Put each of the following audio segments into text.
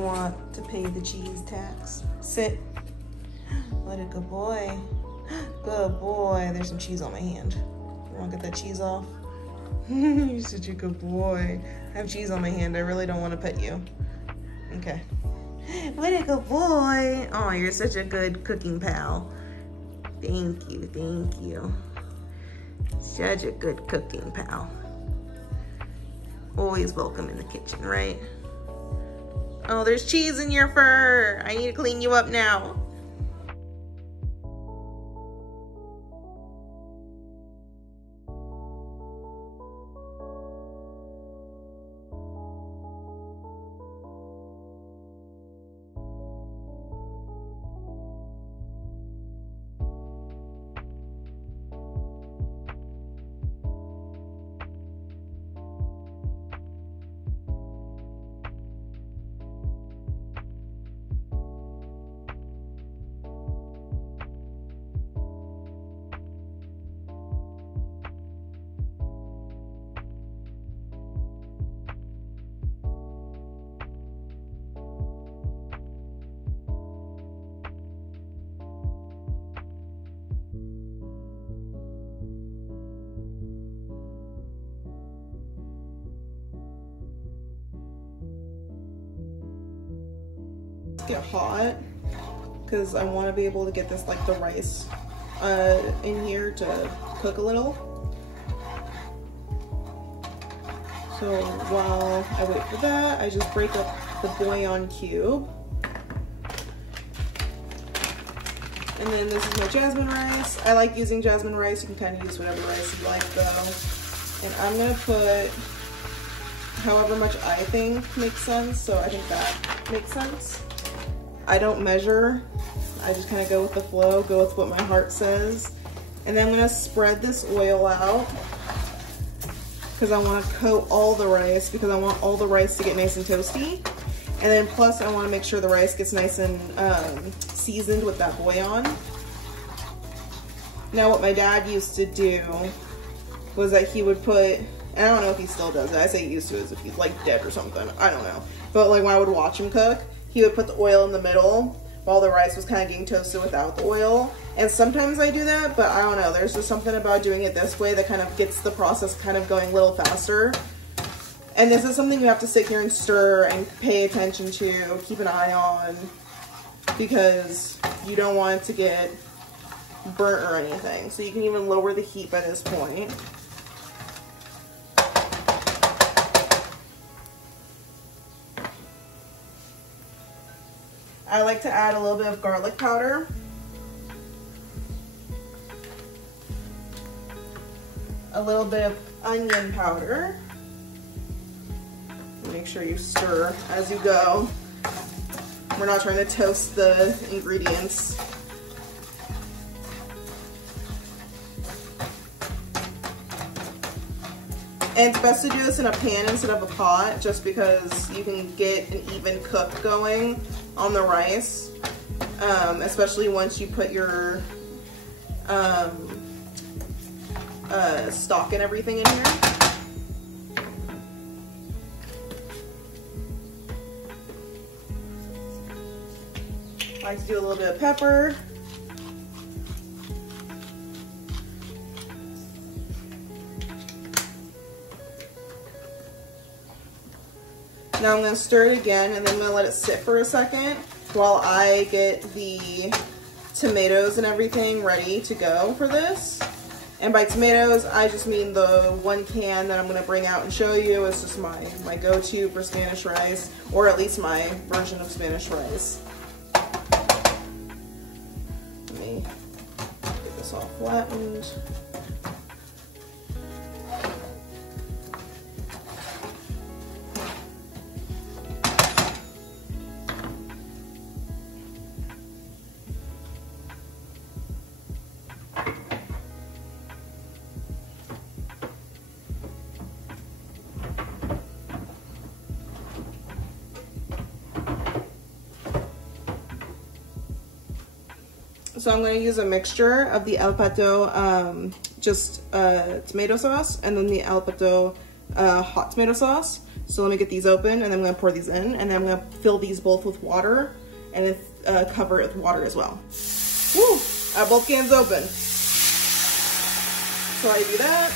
want to pay the cheese tax. Sit. What a good boy. Good boy. There's some cheese on my hand. You want to get that cheese off? You're such a good boy. I have cheese on my hand. I really don't want to pet you. Okay. What a good boy. Oh, you're such a good cooking pal. Thank you, thank you. Such a good cooking pal. Always welcome in the kitchen, right? Oh, there's cheese in your fur. I need to clean you up now. Get hot because I want to be able to get this, like, the rice in here to cook a little. So while I wait for that, I just break up the bouillon cube. And then this is my jasmine rice. I like using jasmine rice. You can kind of use whatever rice you like though. And I'm gonna put however much I think makes sense. So I think that makes sense. I don't measure, I just kind of go with the flow, go with what my heart says. And then I'm gonna spread this oil out because I want to coat all the rice because I want all the rice to get nice and toasty. And then plus I want to make sure the rice gets nice and seasoned with that bouillon. Now what my dad used to do was that he would put, and I don't know if he still does it, I say he used to as if he's like dead or something, I don't know. But like when I would watch him cook, he would put the oil in the middle while the rice was kind of getting toasted without the oil. And sometimes I do that, but I don't know. There's just something about doing it this way that kind of gets the process kind of going a little faster. And this is something you have to sit here and stir and pay attention to, keep an eye on, because you don't want it to get burnt or anything. So you can even lower the heat by this point. I like to add a little bit of garlic powder. A little bit of onion powder. Make sure you stir as you go. We're not trying to toast the ingredients. And it's best to do this in a pan instead of a pot, just because you can get an even cook going on the rice, especially once you put your stock and everything in here. I like to do a little bit of pepper. Now I'm going to stir it again, and then I'm going to let it sit for a second while I get the tomatoes and everything ready to go for this. And by tomatoes, I just mean the one can that I'm going to bring out and show you. It's just my go-to for Spanish rice, or at least my version of Spanish rice. Let me get this all flattened. So I'm going to use a mixture of the El Pato tomato sauce and then the El Pato hot tomato sauce. So let me get these open, and then I'm gonna pour these in, and then I'm gonna fill these both with water, and cover it with water as well. Woo! I have both cans open. So I do that.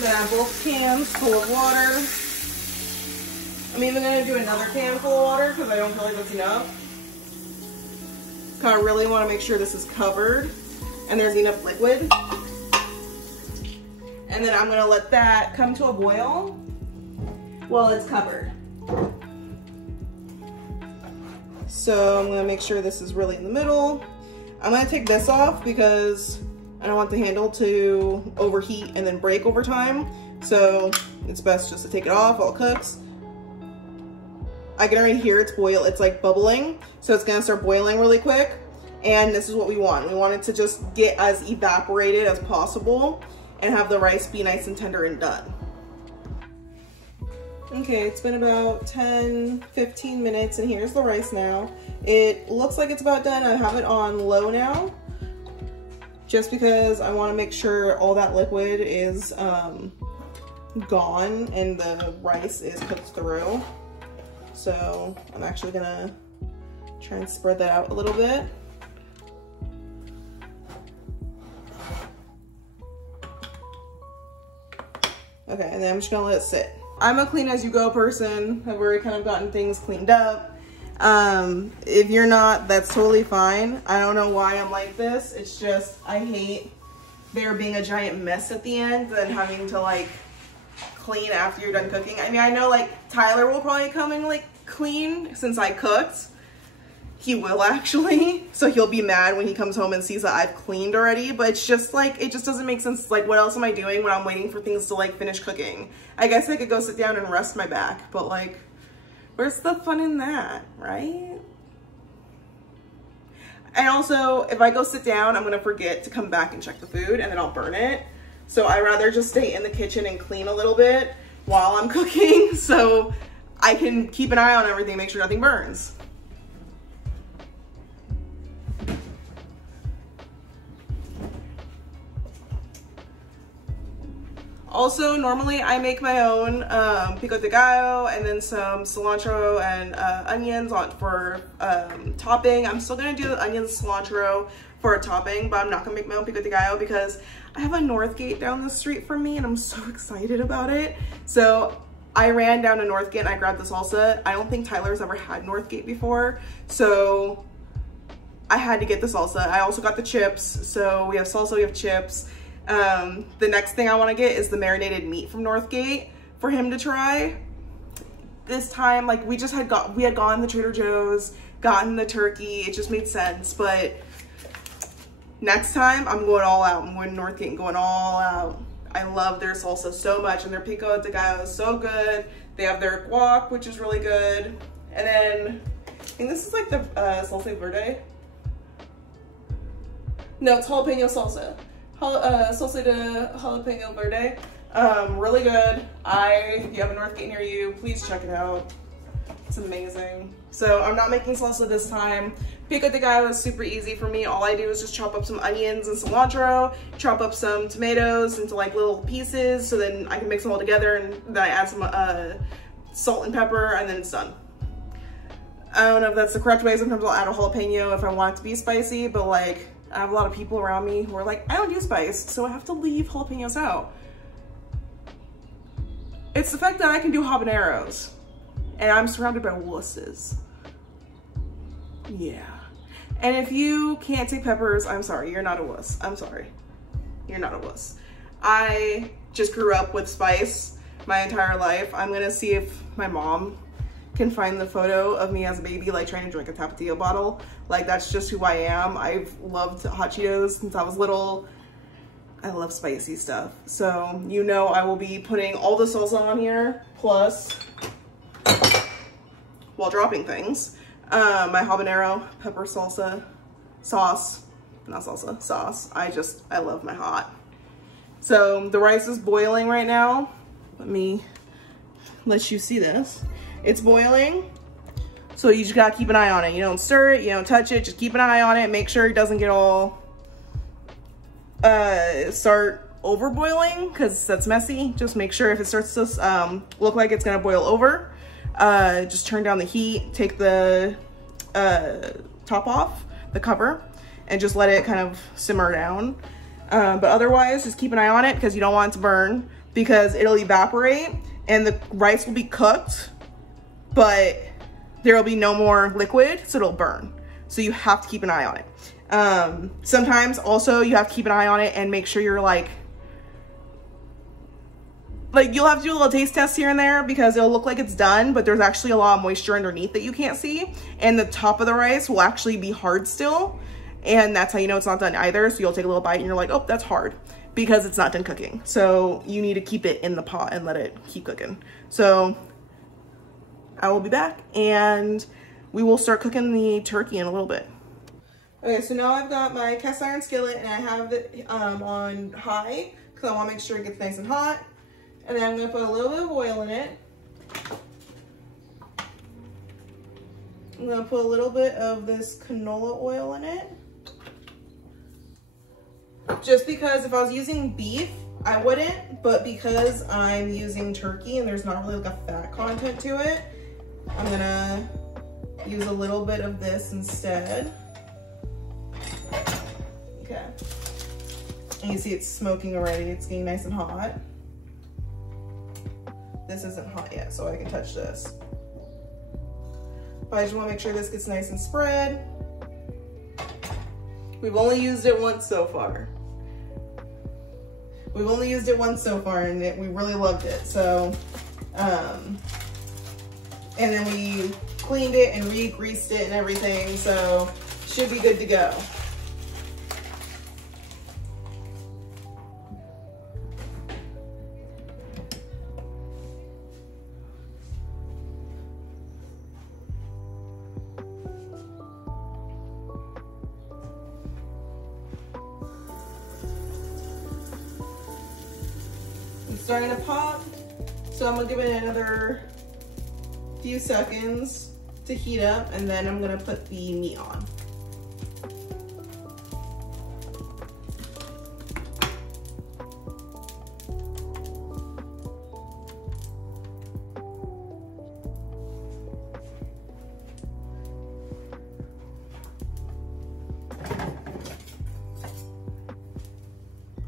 Then I have both cans full of water. I'm even gonna do another can full of water because I don't feel like that's enough. I really want to make sure this is covered and there's enough liquid. And then I'm gonna let that come to a boil while it's covered. So I'm gonna make sure this is really in the middle. I'm gonna take this off because I don't want the handle to overheat and then break over time. So it's best just to take it off while it cooks. I can already hear it's it's like bubbling. So it's gonna start boiling really quick. And this is what we want. We want it to just get as evaporated as possible and have the rice be nice and tender and done. Okay, it's been about 10-15 minutes and here's the rice now. It looks like it's about done. I have it on low now, just because I want to make sure all that liquid is gone and the rice is cooked through. So I'm actually gonna try and spread that out a little bit. Okay, and then I'm just gonna let it sit. I'm a clean as you go person. I've already kind of gotten things cleaned up. If you're not, that's totally fine. I don't know why I'm like this. It's just, I hate there being a giant mess at the end and having to like clean after you're done cooking. I mean, I know like Tyler will probably come and like clean since I cooked. He will actually, so he'll be mad when he comes home and sees that I've cleaned already, but it's just like, it just doesn't make sense. Like, what else am I doing when I'm waiting for things to like finish cooking? I guess I could go sit down and rest my back, but like, where's the fun in that, right? And also, if I go sit down, I'm gonna forget to come back and check the food and then I'll burn it. So I rather just stay in the kitchen and clean a little bit while I'm cooking so I can keep an eye on everything, make sure nothing burns. Also, normally I make my own pico de gallo and then some cilantro and onions for topping. I'm still gonna do the onion cilantro for a topping, but I'm not gonna make my own pico de gallo because I have a Northgate down the street from me and I'm so excited about it. So I ran down to Northgate and I grabbed the salsa. I don't think Tyler's ever had Northgate before, so I had to get the salsa. I also got the chips, so we have salsa, we have chips. The next thing I want to get is the marinated meat from Northgate for him to try. This time, like we had gone to Trader Joe's, gotten the turkey, it just made sense, but next time I'm going all out. I'm going to Northgate and going all out. I love their salsa so much and their pico de gallo is so good. They have their guac, which is really good. And then, I think this is like the salsa verde. No, it's jalapeno salsa. Salsa de jalapeno verde. Really good. If you have a Northgate near you, please check it out. It's amazing. So I'm not making salsa this time. Pico de gallo is super easy for me. All I do is just chop up some onions and cilantro, chop up some tomatoes into like little pieces, so then I can mix them all together, and then I add some salt and pepper, and then it's done. I don't know if that's the correct way. Sometimes I'll add a jalapeno if I want it to be spicy, but like, I have a lot of people around me who are like, I don't do spice, so I have to leave jalapenos out. It's the fact that I can do habaneros, and I'm surrounded by wusses. Yeah. And if you can't take peppers, I'm sorry, you're not a wuss. I'm sorry. You're not a wuss. I just grew up with spice my entire life. I'm gonna see if my mom can find the photo of me as a baby, like trying to drink a Tapatio bottle. Like, that's just who I am. I've loved hot Cheetos since I was little. I love spicy stuff. So, you know, I will be putting all the salsa on here, plus, while dropping things, my habanero pepper sauce. I love my hot. So the rice is boiling right now. Let me let you see this. It's boiling, so you just gotta keep an eye on it. You don't stir it, you don't touch it, just keep an eye on it. Make sure it doesn't get all start over boiling, because that's messy. Just make sure if it starts to look like it's gonna boil over, just turn down the heat, take the top off, the cover, and just let it kind of simmer down. But otherwise, just keep an eye on it, because you don't want it to burn, because it'll evaporate and the rice will be cooked, but there will be no more liquid, so it'll burn. So you have to keep an eye on it. Sometimes also you have to keep an eye on it and make sure you're like you'll have to do a little taste test here and there, because it'll look like it's done, but there's actually a lot of moisture underneath that you can't see. And the top of the rice will actually be hard still. And that's how you know it's not done either. So you'll take a little bite and you're like, oh, that's hard, because it's not done cooking. So you need to keep it in the pot and let it keep cooking. So I will be back and we will start cooking the turkey in a little bit. Okay, so now I've got my cast iron skillet and I have it on high, because I want to make sure it gets nice and hot. And then I'm going to put a little bit of oil in it. I'm going to put a little bit of this canola oil in it. Just because if I was using beef, I wouldn't, but because I'm using turkey and there's not really like a fat content to it, I'm gonna use a little bit of this instead. Okay. And you see it's smoking already. It's getting nice and hot. This isn't hot yet, so I can touch this. But I just want to make sure this gets nice and spread. We've only used it once so far. We've only used it once so far, and we really loved it. So, and then we cleaned it and re-greased it and everything, so should be good to go. Starting to pop, so I'm gonna give it another few seconds to heat up, and then I'm gonna put the meat on.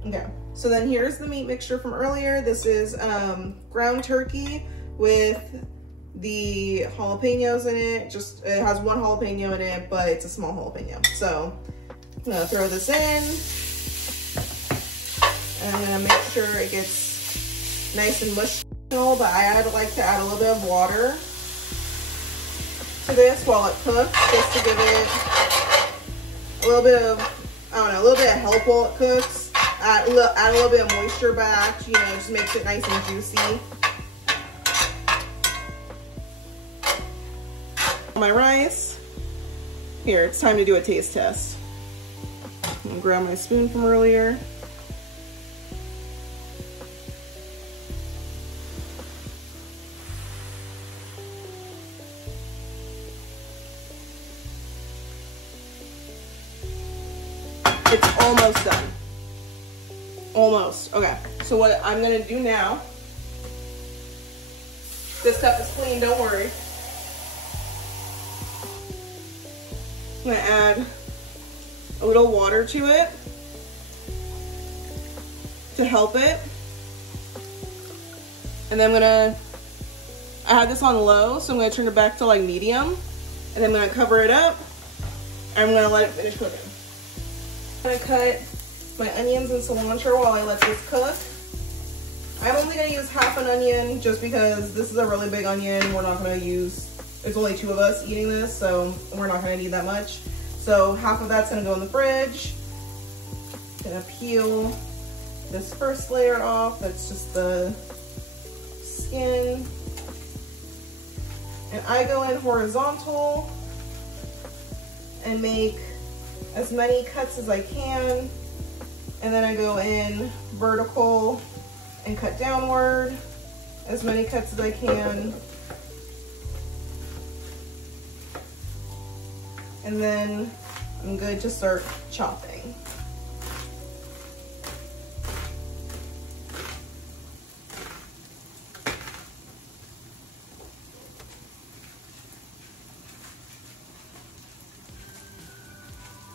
Okay, so then here's the meat mixture from earlier. This is ground turkey with the jalapenos in it. It has one jalapeno in it, but it's a small jalapeno. So I'm gonna throw this in, and I'm gonna make sure it gets nice and mushy, but I like to add a little bit of water to this while it cooks, just to give it a little bit of, I don't know, a little bit of help while it cooks. Add a little bit of moisture back, you know, just makes it nice and juicy. My rice. Here, it's time to do a taste test. I'm gonna grab my spoon from earlier. It's almost done. Almost. Okay, so what I'm gonna do now, this cup is clean, don't worry. I'm gonna add a little water to it to help it. And then I had this on low, so I'm gonna turn it back to like medium. And then I'm gonna cover it up, and I'm gonna let it finish cooking. I'm gonna cut my onions and cilantro while I let this cook. I'm only gonna use half an onion just because this is a really big onion. We're not gonna use, there's only 2 of us eating this, so we're not gonna need that much. So half of that's gonna go in the fridge. Gonna peel this first layer off. That's just the skin. And I go in horizontal and make as many cuts as I can. And then I go in vertical and cut downward, as many cuts as I can. And then I'm good to start chopping.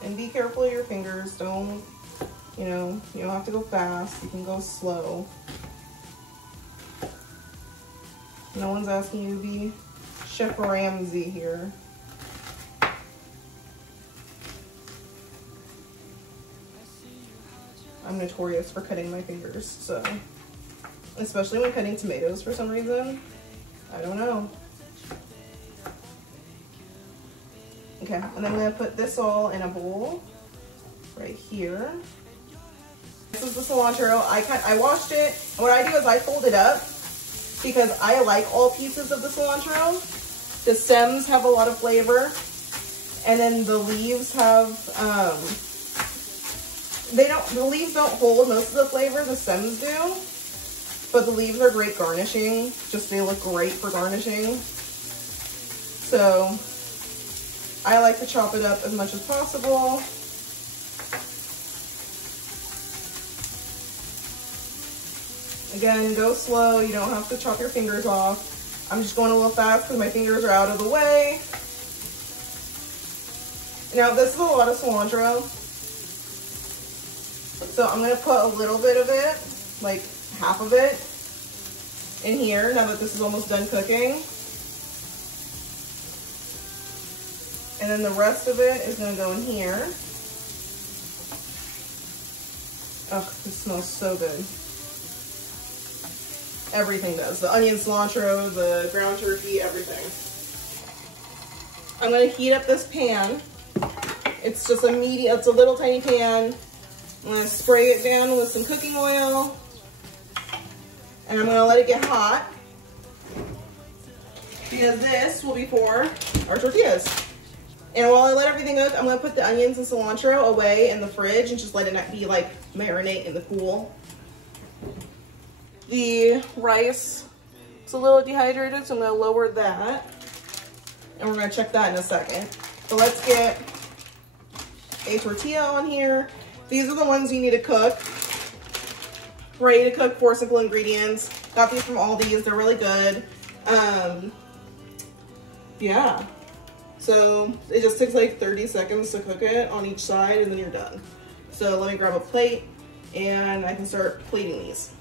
And be careful of your fingers. Don't, you know, you don't have to go fast. You can go slow. No one's asking you to be Chef Ramsay here. I'm notorious for cutting my fingers, so. Especially when cutting tomatoes for some reason. I don't know. Okay, and then I'm gonna put this all in a bowl right here. This is the cilantro. I washed it. And what I do is I fold it up because I like all pieces of the cilantro. The stems have a lot of flavor, and then the leaves have the leaves don't hold most of the flavor, the stems do. But the leaves are great garnishing. Just they look great for garnishing. So I like to chop it up as much as possible. Again, go slow. You don't have to chop your fingers off. I'm just going a little fast because my fingers are out of the way. Now this is a lot of cilantro. So I'm gonna put a little bit of it, like half of it, in here now that this is almost done cooking. And then the rest of it is gonna go in here. Oh, this smells so good. Everything does. The onion, cilantro, the ground turkey, everything. I'm gonna heat up this pan. It's just a medium, it's a little tiny pan. I'm gonna spray it down with some cooking oil. And I'm gonna let it get hot. Because this will be for our tortillas. And while I let everything cook, I'm gonna put the onions and cilantro away in the fridge and just let it be like marinate in the cool. The rice is a little dehydrated, so I'm gonna lower that. And we're gonna check that in a second. So let's get a tortilla on here. These are the ones you need to cook. Ready to cook, 4 simple ingredients. Got these from Aldi's, they're really good. Yeah. So it just takes like 30 seconds to cook it on each side and then you're done. So let me grab a plate and I can start plating these.